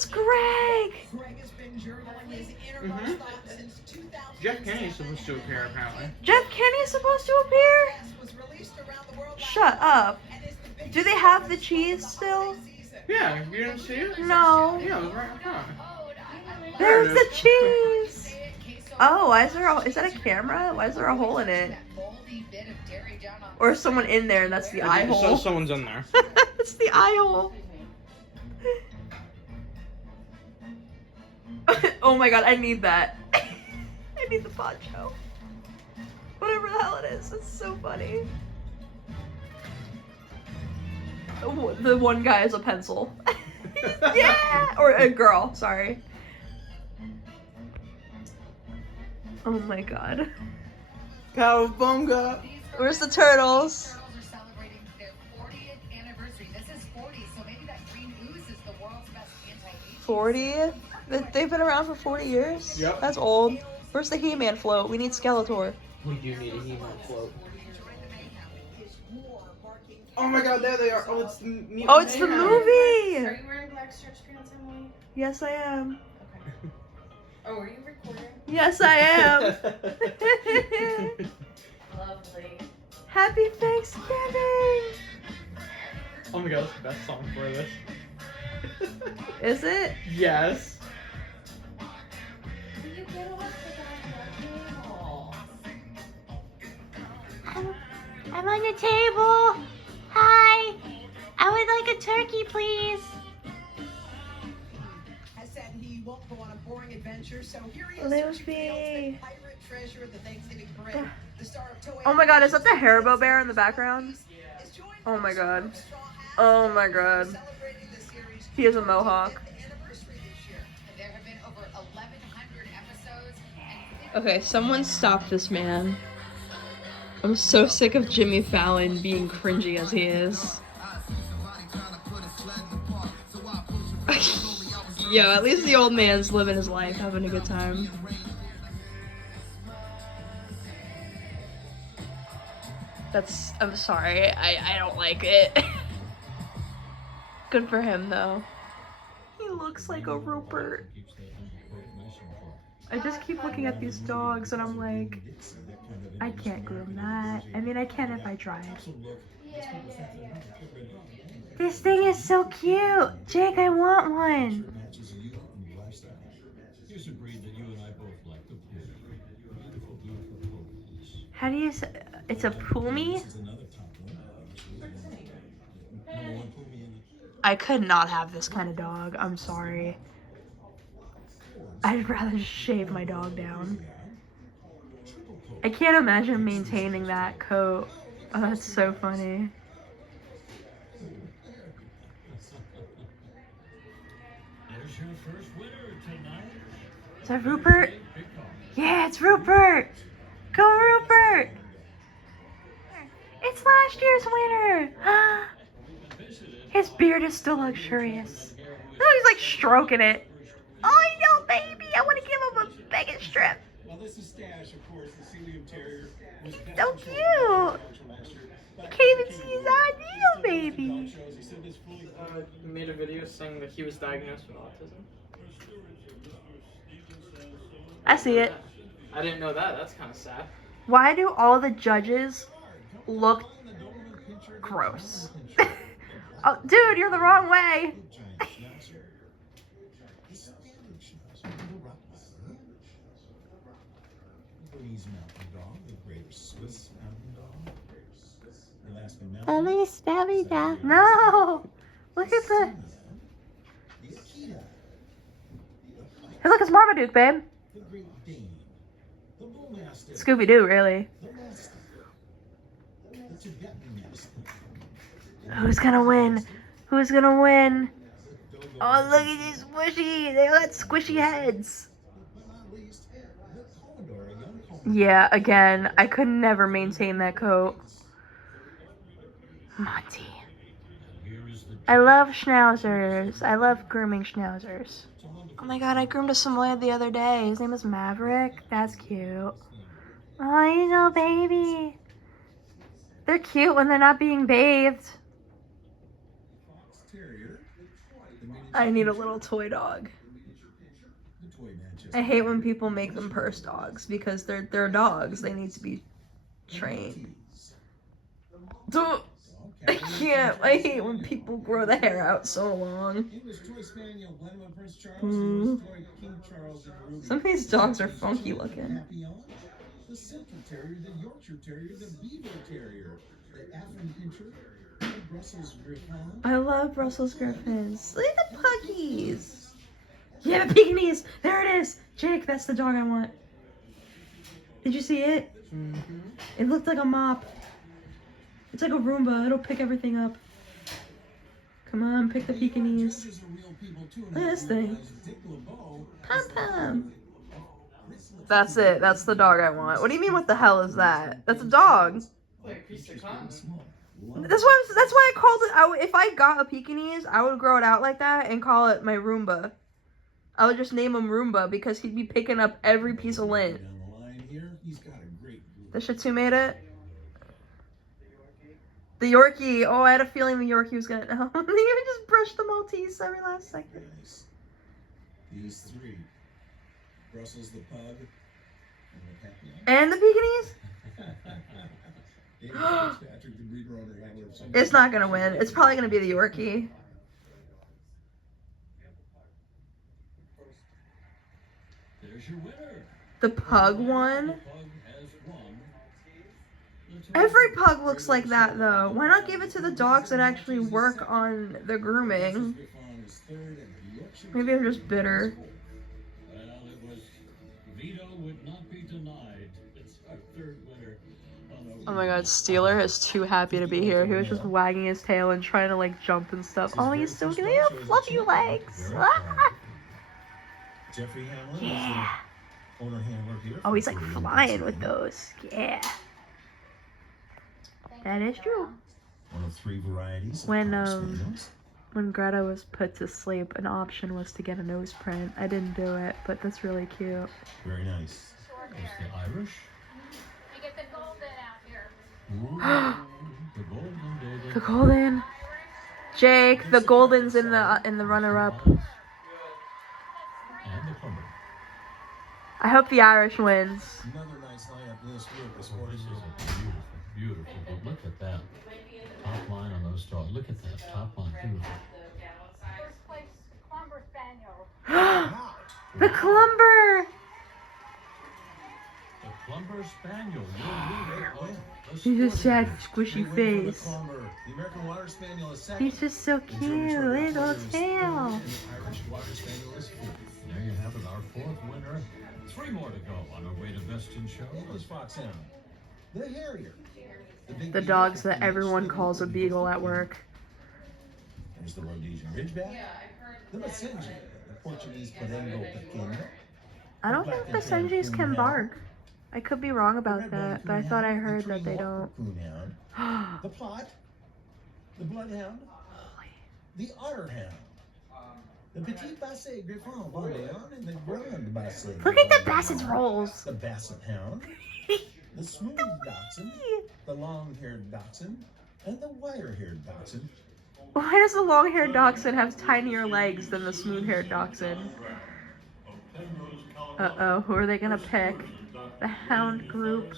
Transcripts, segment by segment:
It's Greg. Mm-hmm. Jeff Kenny's supposed to appear, apparently. Jeff Kenny's supposed to appear? Shut up. Do they have the cheese still? Yeah, you didn't see it? No. Yeah, it was right in front. There's the cheese. Oh, why is that a camera? Why is there a hole in it? Or is someone in there and that's the eye hole? Someone's in there. It's the eye hole. Oh my god, I need that. I need the poncho. Whatever the hell it is, it's so funny. Oh, the one guy is a pencil. Yeah! Or a girl, sorry. Oh my god. Cowabunga! Where's the turtles? 40? They've been around for 40 years? Yep. That's old. Where's the He-Man float? We need Skeletor. We do need a He-Man float. Oh my god, there they are. Oh, it's the movie. Oh, it's the movie! Are you wearing black stretch pants, Emily? Yes, I am. Okay. Oh, are you recording? Yes, I am. Lovely. Happy Thanksgiving! Oh my god, that's the best song for this. Is it? Yes. Will you get off the table? I'm on the table. Hi. I would like a turkey, please. I said he won't go on a boring adventure, so here he is. Lucy. Pirate treasure of the Thanksgiving parade. The star of Oh my god, is that the Haribo bear in the background? Oh my god. Oh my god. He has a mohawk. Okay, someone stop this man. I'm so sick of Jimmy Fallon being cringy as he is. Yo, at least the old man's living his life, having a good time. I'm sorry, I don't like it. Good for him, though. He looks like a Rupert. I just keep looking at these dogs and I'm like, I can't groom that. I mean, I can if I tried. This thing is so cute. Jake, I want one. How do you say? It's a Pumi? I could not have this kind of dog. I'm sorry. I'd rather just shave my dog down. I can't imagine maintaining that coat. Oh, that's so funny. Is that Rupert? Yeah, it's Rupert! Go Rupert! It's last year's winner! His beard is still luxurious. Oh, he's like stroking it. Oh, no, baby! I want to give him a bacon strip. Well, this is Stash, of course, the Sealyham Terrier. So cute! You can't even see his ideal, baby. He made a video saying that he was diagnosed with autism. I see it. I didn't know that. That's kind of sad. Why do all the judges look gross? Oh, dude, you're the wrong way. Elise, Belly down. No! Look at the... Hey, look, it's Marmaduke, babe. Scooby-Doo, really. Who's gonna win? Who's gonna win? Oh, look at these squishy. They got squishy heads. Yeah, again, I could never maintain that coat. Monty. I love schnauzers. I love grooming schnauzers. Oh my god, I groomed a Samoyed the other day. His name is Maverick. That's cute. Oh, you know, baby. They're cute when they're not being bathed. I need a little toy dog. I hate when people make them purse dogs because they're dogs. They need to be trained. Duh. I can't. I hate when people grow the hair out so long. Some of these dogs are funky looking. The Central Terrier, the Yorkshire Terrier, the Beaver Terrier, the Afghan Pinscher, the Brussels Griffon. I love Brussels Griffins. Look at the puggies. Yeah, the Pekingese. There it is. Jake, that's the dog I want. Did you see it? Mm-hmm. It looked like a mop. It's like a Roomba. It'll pick everything up. Come on, pick the Pekingese. Look at this thing. Pom pom. That's it. That's the dog I want. What do you mean? What the hell is that? That's a dog. Like a piece of cotton. That's why I called it. If I got a Pekingese, I would grow it out like that and call it my Roomba. I would just name him Roomba because he'd be picking up every piece of lint. The Shih Tzu made it. The Yorkie. Oh, I had a feeling the Yorkie was gonna. No, he would just brush the Maltese every last second. Nice. These three: Brussels the pug, and the Pekingese. It's not gonna win. It's probably gonna be the Yorkie. There's your winner. The pug one. Every pug looks like that though. Why not give it to the dogs that actually work on the grooming? Maybe I'm just bitter. Well, it was veto would not be denied. It's our third winner. Oh my god, Steeler is too happy to be here. He was just wagging his tail and trying to like jump and stuff. Oh, he's so cute. He has fluffy legs. Ah! Jeffrey Hamlin is the owner handler here. Oh, he's like flying with those. Yeah. That is true. One of three varieties. When Greta was put to sleep, an option was to get a nose print. I didn't do it, but that's really cute. Very nice. There's the Irish. You get the golden out here. Ooh, the golden. The golden. Jake, the golden's in the runner-up. And the plumber. I hope the Irish wins. Another nice lineup this week. This horse is beautiful, beautiful. But look at that top line on those dogs. Look at that top line, beautiful. First place, Clumber Spaniel. The Clumber! The Clumber Spaniel. Oh, yeah. He's a sad, squishy face. The American Water Spaniel is second. He's just so cute. Little tail. Irish Water Spaniel is fourth. There you have it, our fourth winner. 3 more to go on our way to Best in Show. English Foxhound, the Harrier, The dogs that everyone calls a beagle at work. There's the Rhodesian Ridgeback, the Basenji, the Portuguese Parengo Pequeno. I don't think Basenjis can bark. I could be wrong about that, but I thought I heard that they don't. The Plot, the Bloodhound, the Otterhound, the Petit Basset Griffon Vendéen, and the Grand Basset. Look at the Bassett's rolls. The Basset Hound, the Smooth Dachshund, the Long-Haired Dachshund, and the Wire-Haired Dachshund. Why does the long-haired dachshund have tinier legs than the smooth-haired dachshund? Uh-oh, who are they gonna pick? The hound group.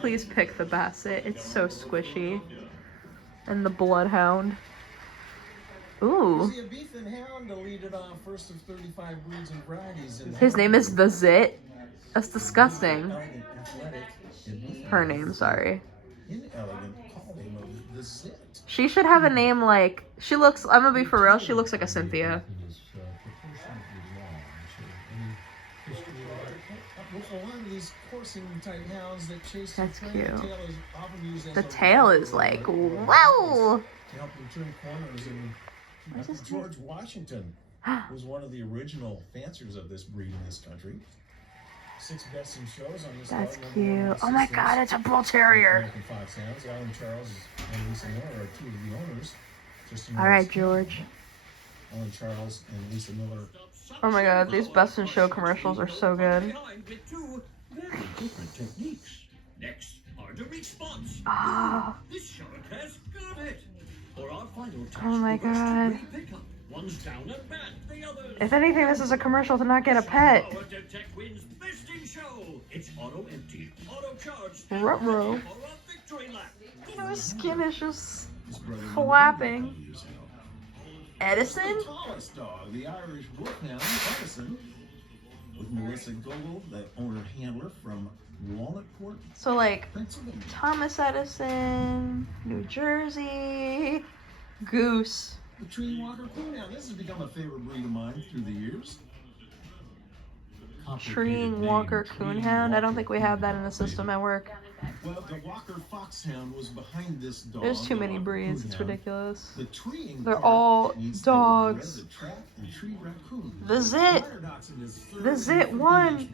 Please pick the Basset. It's so squishy. And the bloodhound. Ooh. His name is the Zit? That's disgusting. Her name, sorry. She should have a name like... She looks... I'm gonna be for real. She looks like a Cynthia. That's cute. The tail is like, wow! George Washington was one of the original fanciers of this breed in this country. 6 Best in Shows on this. That's cute. Oh my god, it's a bull terrier. American Foxhounds. Alan Charles and Lisa Miller are 2 of the owners. Alright, George. Alan Charles and Lisa Miller. Oh my god, these Best in Show commercials are so good. Different techniques. Next are the response. Oh, This shark has got it. For our final test, oh my we'll go god. straight pickup. One's down and back, the others. If anything, this is a commercial to not get a pet. Auto Detect wins Best in Show. It's auto empty, auto charged, Ruh-roh. or a victory lap. His skin is just His brother flapping. use help. Edison? The tallest dog, the Irish Wolfhound, Edison, with Melissa Gogol, the owner handler from Walnutport, So like Pennsylvania. Thomas Edison, New Jersey, Goose. The Tree Walker Coonhound. This has become a favorite breed of mine through the years. Treeing Walker Coonhound. I don't think we have that in the system at work. Well, the Walker Foxhound was behind this dog. There's too the many Walker breeds. It's Coonhound. ridiculous. The treeing They're part all needs to dogs. be bred to trap and tree raccoons. The Zit. The Zit won.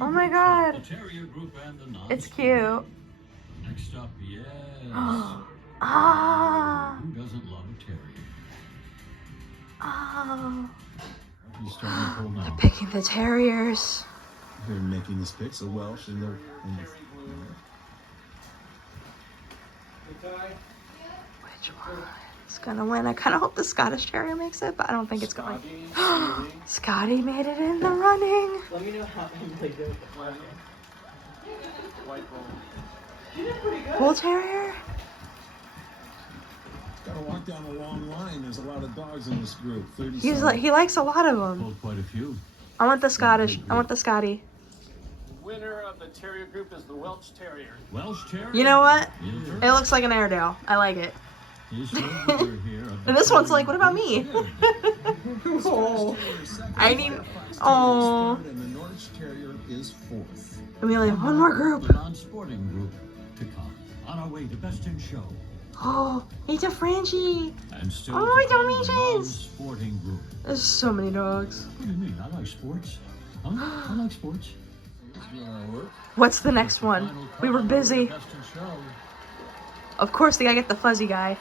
Oh my The god. Terrier group and the non. It's cute. Next up, yes. Ah. Who doesn't love a terrier? Oh. He's starting to pull now. Picking the terriers. They're making this pick, so Welsh and the Which one's gonna win? I kind of hope the Scottish Terrier makes it, but I don't think it's going. Scotty made it in the running. Let me know how Emily did with the flag. White bull. She did pretty good. Bull Terrier? gotta walk down a long line. There's a lot of dogs in this group. 30. He likes a lot of them. Pulled quite a few. I want the Scottish. I want the Scotty. Winner of the terrier group is the Welsh Terrier. Welsh Terrier. You know what? Yes, It looks like an Airedale. I like it. He's the leader here of the And this one's terrier like, what about me? Oh. I need. Oh. And the Norwich Terrier is fourth. And we only have one more group. The non-sporting group to come. On our way to Best in Show. Oh, it's a Frenchie. And still Oh, to come, the Dalmatians. non-sporting group. There's so many dogs. What do you mean? I like sports. Huh? I like sports. What's the next one? We were busy. Best in Show. Of course, they gotta get the fuzzy guy.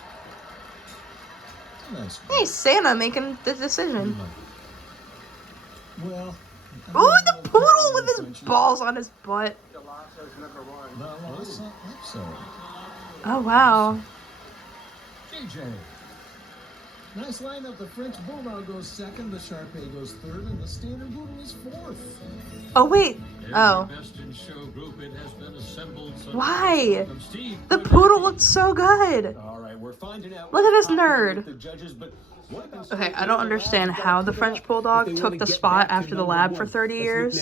Nice. Hey, Santa making the decision. Well. Ooh, the poodle with his balls on his butt. Galasso's number one. Well, it's not like so. Oh, wow. DJ. Nice lineup. The French Bulldog goes second, the Shar-Pei goes third, and the Standard Poodle is fourth. Oh, wait. Oh. Every Best in Show group, it has been assembled. Why? From Steve The poodle looked so good. All right, we're finding out. Look at this nerd. The judges, but what about Okay, I don't understand how the French Bulldog took the spot after the lab for 30 years.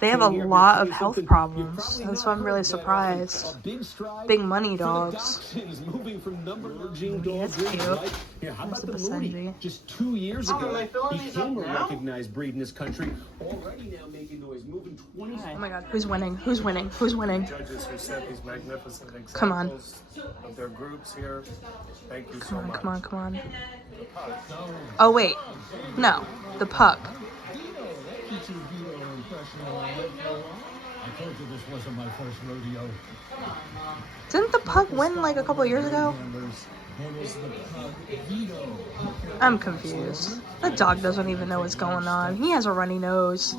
They have a lot of health problems. That's why I'm really surprised. Big money dogs. Moving from number That's cute. Here, how There's about the the Mooney? Basenji. Just 2 years Oh, ago, am I filling these became a up now? recognized breed in this country. Already now making noise, moving 20. Oh my god, who's winning? Who's winning? Who's winning? Judges who set these magnificent examples Come on. of their groups here. Thank you so Come on, much. come on, come on. Oh, wait. No, the pup. I told you this wasn't my first rodeo. Didn't the pug win like a couple of years ago? I'm confused. The dog doesn't even know what's going on. He has a runny nose.